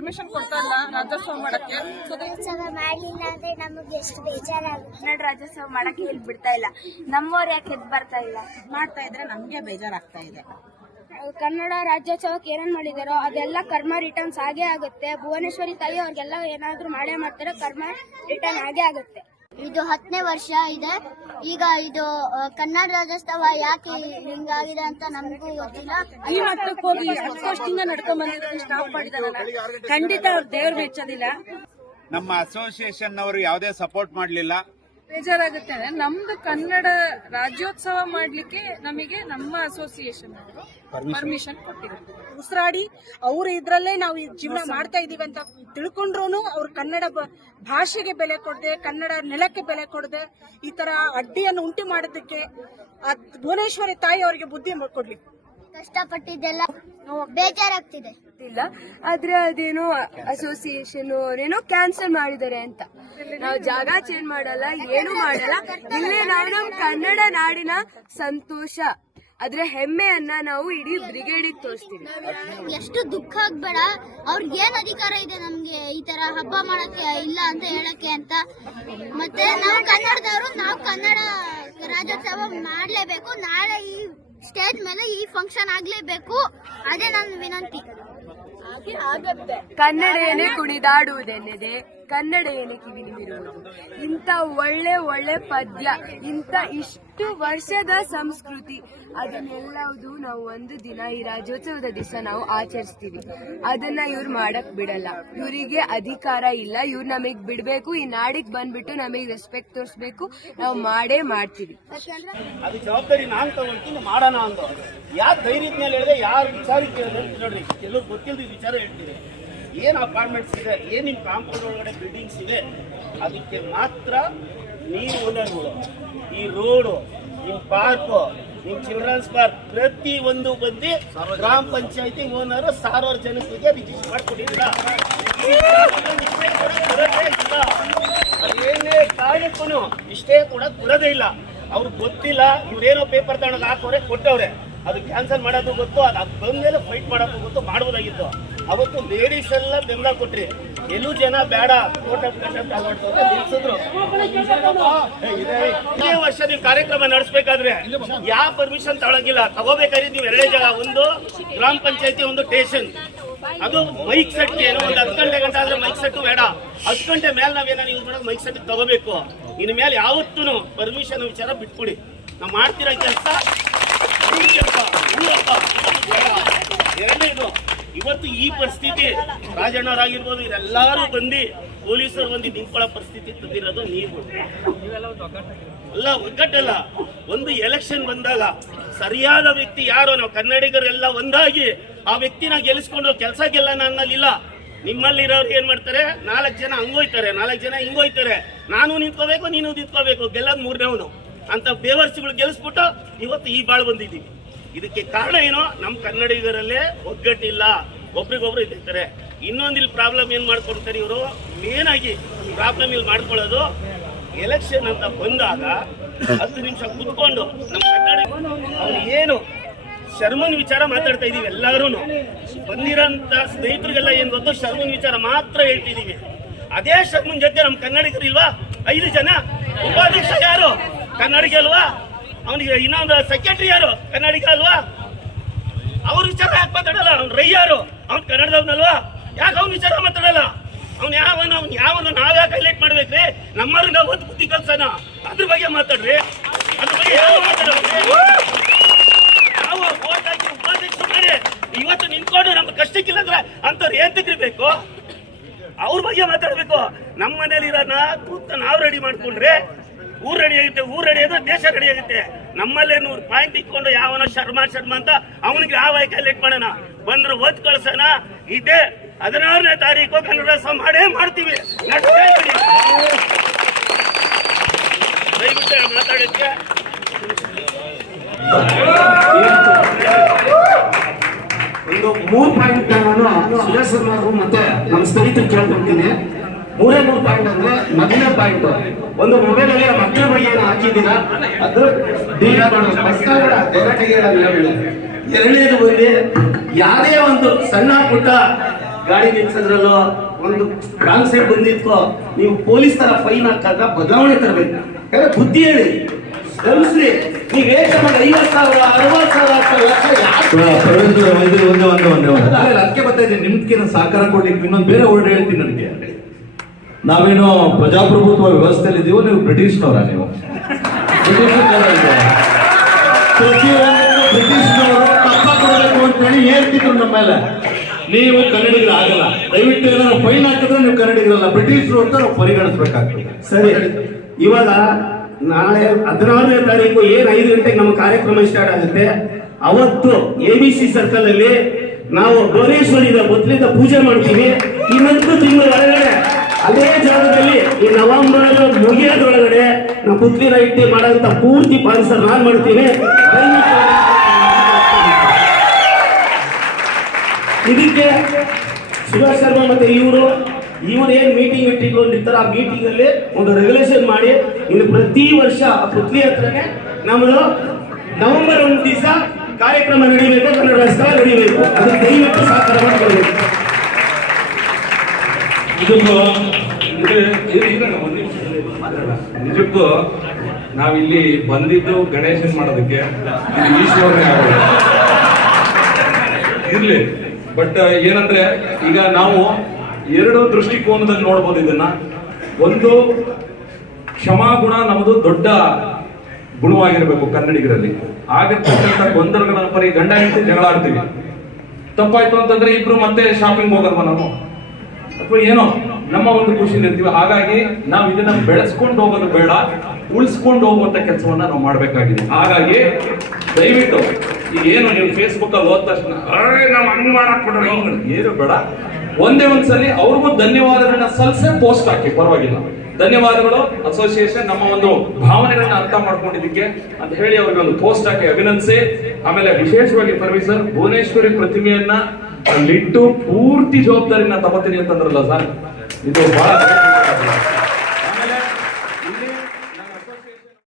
Permission ಕೊಡ್ತಾ ಇಲ್ಲ ರಾಜ್ಯೋತ್ಸವ ಮಾಡಕ್ಕೆ. ರಾಜ್ಯೋತ್ಸವ ಮಾಡಲಿಲ್ಲ ಅಂದ್ರೆ ನಮಗೆ ಎಷ್ಟು ಬೇಜಾರಾಗುತ್ತೆ. ಕನ್ನಡ ರಾಜ್ಯೋತ್ಸವ ಮಾಡಕ್ಕೆ ಇಲ್ಲಿ ಬಿಡ್ತಾ ಇಲ್ಲ. ನಮ್ಮವ್ರು ಯಾಕೆ ಎದ್ದು ಬರ್ತಾ ಇಲ್ಲ? ಮಾಡ್ತಾ ಇದ್ರೆ ನಮ್ಗೆ ಬೇಜಾರಾಗ್ತಾ ಇದೆ. ಕನ್ನಡ ರಾಜ್ಯೋತ್ಸವಕ್ಕೆ ಏನೇನ್ ಮಾಡಿದಾರೋ ಅದೆಲ್ಲ ಕರ್ಮ ರಿಟರ್ನ್ಸ್ ಆಗೇ ಆಗುತ್ತೆ. ಭುವನೇಶ್ವರಿ ತಾಯಿ ಅವ್ರಿಗೆಲ್ಲ ಏನಾದ್ರು ಮಾಡೇ ಮಾಡ್ತಾರೆ, ಕರ್ಮ ರಿಟರ್ನ್ ಆಗೇ ಆಗುತ್ತೆ. ಇದು 10ನೇ ವರ್ಷ ಇದೆ. ಈಗ ಇದು ಕನ್ನಡ ರಾಜ್ಯೋತ್ಸವ ಯಾಕೆ ಹಿಂಗಾಗಿದೆ ಅಂತ ನಮಗೂ ಗೊತ್ತಿಲ್ಲ. ಈ ಮಟ್ಟಕ್ಕೆ ಹೋಗಿ 10 ವರ್ಷದಿಂದ ನಡ್ಕೊಂಡ್ ಬಂದಿದ್ರೆ ಸ್ಟಾಪ್ ಮಾಡಿದಾರಲ್ಲ, ಖಂಡಿತ ಅವ್ರ ದೇವ್ರು ಮೆಚ್ಚೋದಿಲ್ಲ. ನಮ್ಮ ಅಸೋಸಿಯೇಷನ್ ಅವರು ಯಾವುದೇ ಸಪೋರ್ಟ್ ಮಾಡಲಿಲ್ಲ. ಬೇಜಾರಾಗುತ್ತೆ. ನಮ್ದು ಕನ್ನಡ ರಾಜ್ಯೋತ್ಸವ ಮಾಡ್ಲಿಕ್ಕೆ ನಮಗೆ ನಮ್ಮ ಅಸೋಸಿಯೇಷನ್ ಪರ್ಮಿಷನ್ ಕೊಟ್ಟಿದ್ದಾರೆ. ಉಸಿರಾಡಿ ಅವ್ರ ಇದ್ರಲ್ಲೇ ನಾವು ಜೀವನ ಮಾಡ್ತಾ ಇದೀವಿ ಅಂತ ತಿಳ್ಕೊಂಡ್ರು ಅವ್ರ ಕನ್ನಡ ಭಾಷೆಗೆ ಬೆಲೆ ಕೊಡದೆ, ಕನ್ನಡ ನೆಲಕ್ಕೆ ಬೆಲೆ ಕೊಡದೆ ಈ ತರ ಅಡ್ಡಿಯನ್ನು ಉಂಟು ಮಾಡೋದಕ್ಕೆ ಭುವನೇಶ್ವರಿ ತಾಯಿ ಅವರಿಗೆ ಬುದ್ಧಿ ಕೊಡ್ಲಿ. ಕಷ್ಟಪಟ್ಟಿದ್ದೆಲ್ಲ ಬೇಜಾರಾಗ್ತಿದೆ ಇಲ್ಲ, ಆದ್ರೆ ಅದೇನೋ ಅಸೋಸಿಯೇಷನ್ ಅವರೇನೋ ಕ್ಯಾನ್ಸಲ್ ಮಾಡಿದ್ದಾರೆ ಅಂತ. ನಾವು ಜಾಗ ಚೇಂಜ್ ಮಾಡಲ್ಲ, ಏನು ಮಾಡಲ್ಲ. ಇಲ್ಲೇ ನಾವು ನಮ್ಮ ಕನ್ನಡ ನಾಡಿನ ಸಂತೋಷ, ಅದ್ರ ಹೆಮ್ಮೆಯನ್ನ ನಾವು ಇಡೀ ಬ್ರಿಗೇಡಿಗೆ ತೋರಿಸ್ತೀವಿ. ಎಷ್ಟು ದುಃಖ ಆಗ್ಬೇಡ. ಅವ್ರಿಗೆ ಏನ್ ಅಧಿಕಾರ ಇದೆ ನಮ್ಗೆ ಈ ತರ ಹಬ್ಬ ಮಾಡಕ್ಕೆ ಇಲ್ಲ ಅಂತ ಹೇಳಕ್ಕೆ ಅಂತ. ಮತ್ತೆ ನಾವು ಕನ್ನಡದವರು, ನಾವು ಕನ್ನಡ ರಾಜ್ಯೋತ್ಸವ ಮಾಡ್ಲೇಬೇಕು. ನಾಳೆ ಈ ಸ್ಟೇಜ್ ಮೇಲೆ ಈ ಫಂಕ್ಷನ್ ಆಗ್ಲೇಬೇಕು. ಅದೇ ನನ್ನ ವಿನಂತಿ. ಕನ್ನಡ ಏನೇ ಕುಣಿದಾಡುವುದೆನ್ನದೆ ಕನ್ನಡ ಏನೇ ಕಿವಿ ನಿಮಿರುವುದು. ಇಂಥ ಒಳ್ಳೆ ಒಳ್ಳೆ ಪದ್ಯ, ಇಂಥ ಇಷ್ಟು ವರ್ಷದ ಸಂಸ್ಕೃತಿ, ಅದನ್ನೆಲ್ಲವುದು ನಾವು ಒಂದು ದಿನ ಈ ರಾಜ್ಯೋತ್ಸವದ ದಿವಸ ನಾವು ಆಚರಿಸ್ತೀವಿ. ಅದನ್ನ ಇವ್ರು ಮಾಡಕ್ ಬಿಡಲ್ಲ. ಇವರಿಗೆ ಅಧಿಕಾರ ಇಲ್ಲ. ಇವ್ರು ನಮಗ್ ಬಿಡ್ಬೇಕು, ಈ ನಾಡಿಗೆ ಬಂದ್ಬಿಟ್ಟು ನಮಗ್ ರೆಸ್ಪೆಕ್ಟ್ ತೋರಿಸ್ಬೇಕು. ನಾವು ಮಾಡೇ ಮಾಡ್ತೀವಿ. ಅದು ಜವಾಬ್ದಾರಿ ನಾನ್ ತಗೊಳ್ತೀನಿ, ಮಾಡೋಣ ಅಂದು. ಯಾರ ಧೈರ್ಯದ ಮೇಲೆ ಹೇಳಿದೆ, ಯಾರು ವಿಚಾರಕ್ಕೆ ನೋಡ್ರಿ, ಎಲ್ಲರೂ ಗೊತ್ತಿಲ್ಲದ ವಿಚಾರ ಹೇಳ್ತೀವಿ. ಏನ್ ಅಪಾರ್ಟ್ಮೆಂಟ್ಸ್ ಇದೆ, ಏನ್ ನಿಮ್ ಕಾಂಪೌಂಡ್ ಒಳಗಡೆ ಬಿಲ್ಡಿಂಗ್ಸ್ ಇದೆ, ಅದಕ್ಕೆ ಮಾತ್ರ ನೀವು ಓನರ್ಗಳು. ಈ ರೋಡು, ನಿಮ್ ಪಾರ್ಕ್, ನಿಮ್ ಚಿಲ್ಡ್ರನ್ಸ್ ಪಾರ್ಕ್, ಪ್ರತಿ ಒಂದು ಬಂದು ಗ್ರಾಮ ಪಂಚಾಯತಿ ಓನರ್ 1000 ಜನಕ್ಕೆ ರಿಜಿಸ್ಟರ್ ಮಾಡ್ಕೊಟ್ಟಿಲ್ಲ. ಅದೇನೇ ಕಾರಣಕ್ಕೂ ಇಷ್ಟೇ ಕೂಡ ಕೊಡೋದೇ ಇಲ್ಲ. ಅವ್ರಿಗೆ ಗೊತ್ತಿಲ್ಲ. ಇವ್ರೇನೋ ಪೇಪರ್ ತಗೊಂಡು ಹಾಕೋರೆ ಕೊಟ್ಟವ್ರೆ, ಅದು ಕ್ಯಾನ್ಸಲ್ ಮಾಡೋದು ಗೊತ್ತು, ಅದು ಬಂದ್ಮೇಲೆ ಫೈಟ್ ಮಾಡೋದು ಗೊತ್ತು, ಮಾಡ್ಬೋದಾಗಿತ್ತು. ಅವತ್ತು ಲೇಡೀಸ್ ಎಲ್ಲ ಬೆಂಬಲ ಕೊಟ್ರಿ. ಎಲ್ಲೂ ಜನ ಬೇಡ ನಿಲ್ಸಿದ್ರು. ಇದೇ ವರ್ಷ ನೀವು ಕಾರ್ಯಕ್ರಮ ನಡೆಸಬೇಕಾದ್ರೆ ಯಾವ ಪರ್ಮಿಷನ್ ತಗೊಳಂಗಿಲ್ಲ. ತಗೋಬೇಕಾದ್ರೆ ನೀವು 2 ಜಾಗ, ಒಂದು ಗ್ರಾಮ ಪಂಚಾಯತಿ, ಒಂದು ಸ್ಟೇಷನ್. ಅದು ಮೈಕ್ ಸೆಟ್ ಏನೋ ಒಂದು 10 ಗಂಟೆ ಗಂಟೆ ಆದ್ರೆ ಮೈಕ್ ಸೆಟ್ ಬೇಡ. 10 ಗಂಟೆ ಮೇಲೆ ನಾವೇನಾದ್ರು ಯೂಸ್ ಮಾಡೋದು ಮೈಕ್ ಸೆಟ್ ತಗೋಬೇಕು. ಇನ್ ಮೇಲೆ ಯಾವತ್ತೂ ಪರ್ಮಿಷನ್ ವಿಚಾರ ಬಿಟ್ಕೊಡಿ. ನಾವು ಮಾಡ್ತಿರೋ ಕೆಲಸ ಎರಡನೇದು. ಇವತ್ತು ಈ ಪರಿಸ್ಥಿತಿ ರಾಜಣ್ಣವರಾಗಿರ್ಬೋದು, ಇವರೆಲ್ಲರೂ ಬಂದು ಪೊಲೀಸರು ಬಂದು ನಿಂತ್ಕೊಳ್ಳೋ ಪರಿಸ್ಥಿತಿ ತಂದಿರೋದು ನೀವು ಅಲ್ಲ, ಒಗ್ಗಟ್ಟಲ್ಲ. ಒಂದು ಎಲೆಕ್ಷನ್ ಬಂದಾಗ ಸರಿಯಾದ ವ್ಯಕ್ತಿ ಯಾರೋ, ನಾವು ಕನ್ನಡಿಗರೆಲ್ಲ ಒಂದಾಗಿ ಆ ವ್ಯಕ್ತಿನ ಗೆಲ್ಲಿಸ್ಕೊಂಡು ಕೆಲಸ ಗೆಲ್ಲನ ಅನ್ನಲಿಲ್ಲ. ನಿಮ್ಮಲ್ಲಿರೋರು ಏನ್ ಮಾಡ್ತಾರೆ, 4 ಜನ ಹಂಗೋಯ್ತಾರೆ, 4 ಜನ ಹಿಂಗೋಯ್ತಾರೆ. ನಾನು ನಿಂತ್ಕೋಬೇಕು, ನೀನು ನಿಂತ್ಕೋಬೇಕು, ಗೆಲ್ಲೋದು 3ನೇವನು ಅಂತ ಬೇವರ್ಸಿಗಳು ಗೆಲ್ಲಿಸ್ಬಿಟ್ಟು ಇವತ್ತು ಈ ಬಾಳ್ ಬಂದಿದ್ದೀವಿ. ಇದಕ್ಕೆ ಕಾರಣ ಏನೋ, ನಮ್ಮ ಕನ್ನಡಿಗರಲ್ಲೇ ಒಗ್ಗಟ್ಟಿಲ್ಲ, ಒಬ್ರಿಗೊಬ್ರು ಇರ್ತಾರೆ. ಇನ್ನೊಂದು ಇಲ್ಲಿ ಪ್ರಾಬ್ಲಮ್ ಏನ್ ಮಾಡ್ಕೊಳ್ತಾರೆ ಇವರು, ಮೇನ್ ಆಗಿ ಪ್ರಾಬ್ಲಮ್ ಇಲ್ಲಿ ಮಾಡ್ಕೊಳ್ಳೋದು, ಎಲೆಕ್ಷನ್ ಅಂತ ಬಂದಾಗ 10 ನಿಮಿಷ ಕುತ್ಕೊಂಡು ನಮ್ಮ ಕನ್ನಡ ಅವ್ರು ಏನು ಶರ್ಮನ್ ವಿಚಾರ ಮಾತಾಡ್ತಾ ಇದೀವಿ. ಎಲ್ಲರೂ ಬಂದಿರೋಂತ ಸ್ನೇಹಿತರಿಗೆಲ್ಲ ಏನ್ ಗೊತ್ತು, ಶರ್ಮನ್ ವಿಚಾರ ಮಾತ್ರ ಹೇಳ್ತಿದೀವಿ. ಅದೇ ಶರ್ಮನ್ ಜೊತೆ ನಮ್ಮ ಕನ್ನಡಿಗರು ಇಲ್ವಾ 5 ಜನ. ಉಪಾಧ್ಯಕ್ಷ ಯಾರು, ಕನ್ನಡಿಗ ಅಲ್ವಾ? ಅವನಿಗೆ ಇನ್ನೊಂದು ಸೆಕ್ರೆಟರಿ ಯಾರು, ಕನ್ನಡಿಗ ಅಲ್ವಾ? ಅವ್ರ ವಿಚಾರ ಯಾಕೆ ಮಾತಾಡಲ್ಲ? ಅವ್ನು ರೈ ಯಾರು, ಅವ್ನು ಕನ್ನಡದವ್ನಲ್ವಾ? ಯಾಕೆ ಅವ್ನ ವಿಚಾರ ಮಾತಾಡಲ್ಲ? ಅವ್ನು ಯಾವನು ನಾವ್ಯಾಕೆ ಹೈಲೈಟ್ ಮಾಡ್ಬೇಕ್ರಿ? ನಮ್ಮವ್ರಿಗೆ ನಾವು ಒಂದು ಬುದ್ಧಿ ಕಲ್ಸನ, ಅದ್ರ ಬಗ್ಗೆ ಮಾತಾಡ್ರಿ. ಅದ್ರ ಬಗ್ಗೆ ಯಾವ ಮಾತಾಡೋದು? ನಾವು ವೋಟ್ ಹಾಕಿ ಉಪಾಧ್ಯಕ್ಷ ಮಾಡಿ ಇವತ್ತು ನಿಂತ್ಕೊಂಡು ನಮ್ಮ ಕಷ್ಟಕ್ಕಿಲ್ಲಂದ್ರೆ ಅಂತವ್ರು ಏನ್ ತೆಗಿಬೇಕು? ಅವ್ರ ಬಗ್ಗೆ ಮಾತಾಡ್ಬೇಕು. ನಮ್ಮ ಮನೇಲಿ ಇರೋನ ಕೂತ ನಾವು ರೆಡಿ ಮಾಡ್ಕೊಂಡ್ರೆ ಊರ್ ರೆಡಿ ಆಗುತ್ತೆ, ಊರ್ ರೆಡಿ ಆದ್ರೆ ದೇಶ ರೆಡಿ ಆಗುತ್ತೆ. ನಮ್ಮಲ್ಲೇ 100 ಪಾಯಿಂಟ್ ಇಟ್ಕೊಂಡು ಯಾವನ ಶರ್ಮಾ ಅಂತ ಅವನಿಗೆ ಯಾವ ಹೈಲೈಟ್ ಮಾಡೋಣ, ಬಂದ್ರೆ ಓದ್ ಕಳ್ಸೋಣ. ಇದೇ 16ನೇ ತಾರೀಕು ಕನ್ನಡೋತ್ಸವ ಮಾಡೇ ಮಾಡ್ತೀವಿ. ದಯವಿಟ್ಟು ಮಾತಾಡೋಕ್ಕೆ ಒಂದು 3 ಪಾಯಿಂಟ್ ನಾನು ಸುರೇಶ್ ಅವರು ಮತ್ತೆ ನಮ್ಮ ಸ್ನೇಹಿತರು ಕೇಳ್ಕೊಳ್ತೀನಿ. 3 ಪಾಯಿಂಟ್ ಅಂದ್ರೆ, ಮೊದಲನೇ ಪಾಯಿಂಟ್, ಒಂದು ಮೊಬೈಲ್ ಅಲ್ಲಿ ಮಕ್ಕಳ ಬಗ್ಗೆ ಏನು ಹಾಕಿದ್ದೀರಾ ಅದು ಎರಡನೇದು ಬಂದು ಯಾರೇ ಒಂದು ಸಣ್ಣ ಪುಟ್ಟ ಗಾಡಿ ನಿಲ್ಸೋದ್ರಲ್ಲೋ ಒಂದು ರಾಂಗ್ ಸೈಡ್ ಬಂದಿದ್ಕೋ ನೀವು ಪೊಲೀಸ್ ತರ ಫೈನ್ ಹಾಕಾಗ ಬದಲಾವಣೆ ತರಬೇಕು. ಯಾಕಂದ್ರೆ ಬುದ್ಧಿ ಹೇಳಿ ಕಲಿಸ್ರಿ. ನೀವು ಏಕಮಾಗಿ 50,000 60,000 ಲಕ್ಷ ಅದಕ್ಕೆ ಬರ್ತಾ ಇದ್ದೀನಿ. ನಿಮ್ಗೆ ಸಹಕಾರ ಕೊಡ್ಲಿಕ್ಕೆ ಇನ್ನೊಂದು ಬೇರೆ ವರ್ಡ್ ಹೇಳ್ತೀನಿ. ನನಗೆ ನಾವೇನು ಪ್ರಜಾಪ್ರಭುತ್ವ ವ್ಯವಸ್ಥೆಯಲ್ಲಿ ಇದೀವೋ, ನೀವು ಬ್ರಿಟಿಷ್ನವರ? ನೀವು ಬ್ರಿಟಿಷ್ನವರು ಕಪ್ಪ ಕೊಡಬೇಕು ಅಂತ ಹೇಳಿ ಹೇಳ್ತಿದ್ರು ನಮ್ಮ ಮೇಲೆ. ನೀವು ಕನ್ನಡಿಗರು ಆಗಲ್ಲ, ದಯವಿಟ್ಟು ಏನಾದ್ರು ಫೈನ್ ಹಾಕಿದ್ರೆ ನೀವು ಕನ್ನಡಿಗರಲ್ಲ, ಬ್ರಿಟಿಷರು ಅಂತ ನಾವು ಪರಿಗಣಿಸ್ಬೇಕಾಗ್ತದೆ. ಸರಿ, ಇವಾಗ ನಾಳೆ 16ನೇ ತಾರೀಕು ಏನ್ 5 ಗಂಟೆಗೆ ನಮ್ಮ ಕಾರ್ಯಕ್ರಮ ಸ್ಟಾರ್ಟ್ ಆಗುತ್ತೆ. ಅವತ್ತು ABC ಸರ್ಕಲ್ ಅಲ್ಲಿ ನಾವು ಭುವನೇಶ್ವರಿದ ಮೊದಲಿಂದ ಪೂಜೆ ಮಾಡ್ತೀವಿ. ಇನ್ನೊಂದು ತಿಂಗಳ ಒಳಗಡೆ ಅದೇ ಜಾಗದಲ್ಲಿ ಈ ನವೆಂಬರ್ ಮುಗಿಯೋದ್ರೊಳಗಡೆ ನಾವು ಪುತ್ಲಿ ರೈಟ್ ಮಾಡೋಂತ ಪೂರ್ತಿ ಪಾನ್ಸರ್ ನಾನ್ ಮಾಡ್ತೀನಿ. ಇದಕ್ಕೆ ಸುಭಾಷ್ ಶರ್ಮಾ ಮತ್ತೆ ಇವರು ಏನ್ ಮೀಟಿಂಗ್ ಇಟ್ಟಿಕೊಂಡಿರ್ತಾರೆ, ಆ ಮೀಟಿಂಗ್ ಅಲ್ಲಿ ಒಂದು ರೆಗ್ಯುಲೇಷನ್ ಮಾಡಿ ಇಲ್ಲಿ ಪ್ರತಿ ವರ್ಷ ಆ ಪುತ್ಲಿ ಹತ್ರನೇ ನಮ್ಮದು ನವೆಂಬರ್ 1 ದಿವಸ ಕಾರ್ಯಕ್ರಮ ನಡೀಬೇಕು, ಕನ್ನಡ ರಾಷ್ಟ್ರ ನಡೀಬೇಕು. ಅದಕ್ಕೆ ದಯವಿಟ್ಟು ಸಹಕಾರ ಮಾಡಿಕೊಳ್ಬೇಕು. ನಿಜಕ್ಕೂ ನಾವಿಲ್ಲಿ ಬಂದಿದ್ದು ಗಣೇಶನ್ ಮಾಡೋದಕ್ಕೆ, ಈಶ್ವರನೇ ಆಗೋದು ಇರ್ಲಿ. ಬಟ್ ಏನಂದ್ರೆ ಈಗ ನಾವು 2 ದೃಷ್ಟಿಕೋನದಲ್ಲಿ ನೋಡ್ಬೋದು ಇದನ್ನ. ಒಂದು, ಕ್ಷಮಾಗುಣ ನಮ್ಮದು ದೊಡ್ಡ ಗುಣವಾಗಿರ್ಬೇಕು ಕನ್ನಡಿಗರಲ್ಲಿ. ಆಗಿರ್ತಕ್ಕಂಥ ಗೊಂದಲಗಳ ಪರಿ ಗಂಡ ಹೆಂಡತಿ ಜಗಳ ಆಡ್ತೀವಿ, ತಪ್ಪಾಯ್ತು ಅಂತಂದ್ರೆ ಇಬ್ರು ಮತ್ತೆ ಶಾಪಿಂಗ್ ಹೋಗಲ್ವ ನಾವು, ಅಥವಾ ಏನೋ ನಮ್ಮ ಒಂದು ಖುಷಿಲಿ ಇರ್ತೀವಿ. ಹಾಗಾಗಿ ನಾವು ಇದನ್ನ ಬೆಳೆಸ್ಕೊಂಡು ಹೋಗೋದು ಬೇಡ, ಉಳಿಸ್ಕೊಂಡು ಹೋಗುವಂತ ಕೆಲಸವನ್ನ ನಾವು ಮಾಡ್ಬೇಕಾಗಿದೆ. ಹಾಗಾಗಿ ದಯವಿಟ್ಟು ಈಗ ಏನು ನೀವು ಫೇಸ್ಬುಕ್ ಅಲ್ಲಿ ಹೋದ ತಕ್ಷಣ ನಾವು ಹಂಗ್ ಮಾಡಕ್ ಬಿಡ್ರಿ ಏನು ಬೇಡ, ಒಂದೇ ಒಂದ್ಸಲಿ ಅವ್ರಿಗೂ ಧನ್ಯವಾದಗಳನ್ನ ಸಲ್ಲಿಸೇ ಪೋಸ್ಟ್ ಹಾಕಿ, ಪರವಾಗಿಲ್ಲ. ಧನ್ಯವಾದಗಳು ಅಸೋಸಿಯೇಷನ್ ನಮ್ಮ ಒಂದು ಭಾವನೆಗಳನ್ನ ಅರ್ಥ ಮಾಡ್ಕೊಂಡಿದ್ದಕ್ಕೆ ಅಂತ ಹೇಳಿ ಅವ್ರಿಗೆ ಒಂದು ಪೋಸ್ಟ್ ಹಾಕಿ ಅಭಿನಂದಿಸಿ. ಆಮೇಲೆ ವಿಶೇಷವಾಗಿ ಪರಮೇಶ್ವರ್ ಭುವನೇಶ್ವರಿ ಪ್ರತಿಮೆಯನ್ನ ಅಲ್ಲಿಟ್ಟು ಪೂರ್ತಿ ಜವಾಬ್ದಾರಿನ ತಗೋತೀನಿ ಅಂತಂದ್ರಲ್ಲ ಸರ್, ಇದು ಬಹಳ